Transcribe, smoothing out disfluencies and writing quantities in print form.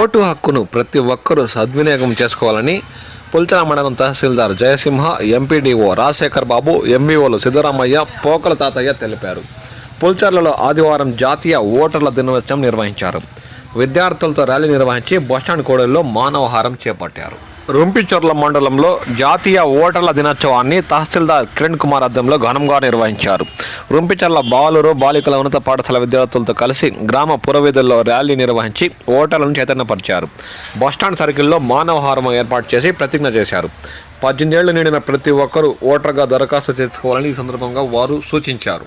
Vote హక్కును ప్రతి ఒక్కరూ సద్వినియోగం చేసుకోవాలని పుల్చల మండలం తహసీల్దార్ జయసింహ, ఎంపీడీఓ రాజశేఖర్ బాబు, ఎంవీఓలు సిద్ధరామయ్య, పోకల తాతయ్య తెలిపారు. పుల్చర్లలో ఆదివారం జాతీయ ఓటర్ల దినోత్సవం నిర్వహించారు. విద్యార్థులతో ర్యాలీ నిర్వహించి బస్టాండ్ కూడలిలో మానవహారం చేపట్టారు. రుంపిచర్ల మండలంలో జాతీయ ఓటర్ల దినోత్సవాన్ని తహసీల్దార్ కిరణ్ కుమార్ ఆధ్వర్యంలో ఘనంగా నిర్వహించారు. రుంపిచర్ల బాలురు బాలికల ఉన్నత పాఠశాల విద్యార్థులతో కలిసి గ్రామ పురవీధుల్లో ర్యాలీ నిర్వహించి ఓటర్లను చైతన్యపరిచారు. బస్టాండ్ సర్కిల్లో మానవహారం ఏర్పాటు చేసి ప్రతిజ్ఞ చేశారు. 18 ఏళ్లు నిండిన ప్రతి ఒక్కరూ ఓటర్గా దరఖాస్తు చేసుకోవాలని ఈ సందర్భంగా వారు సూచించారు.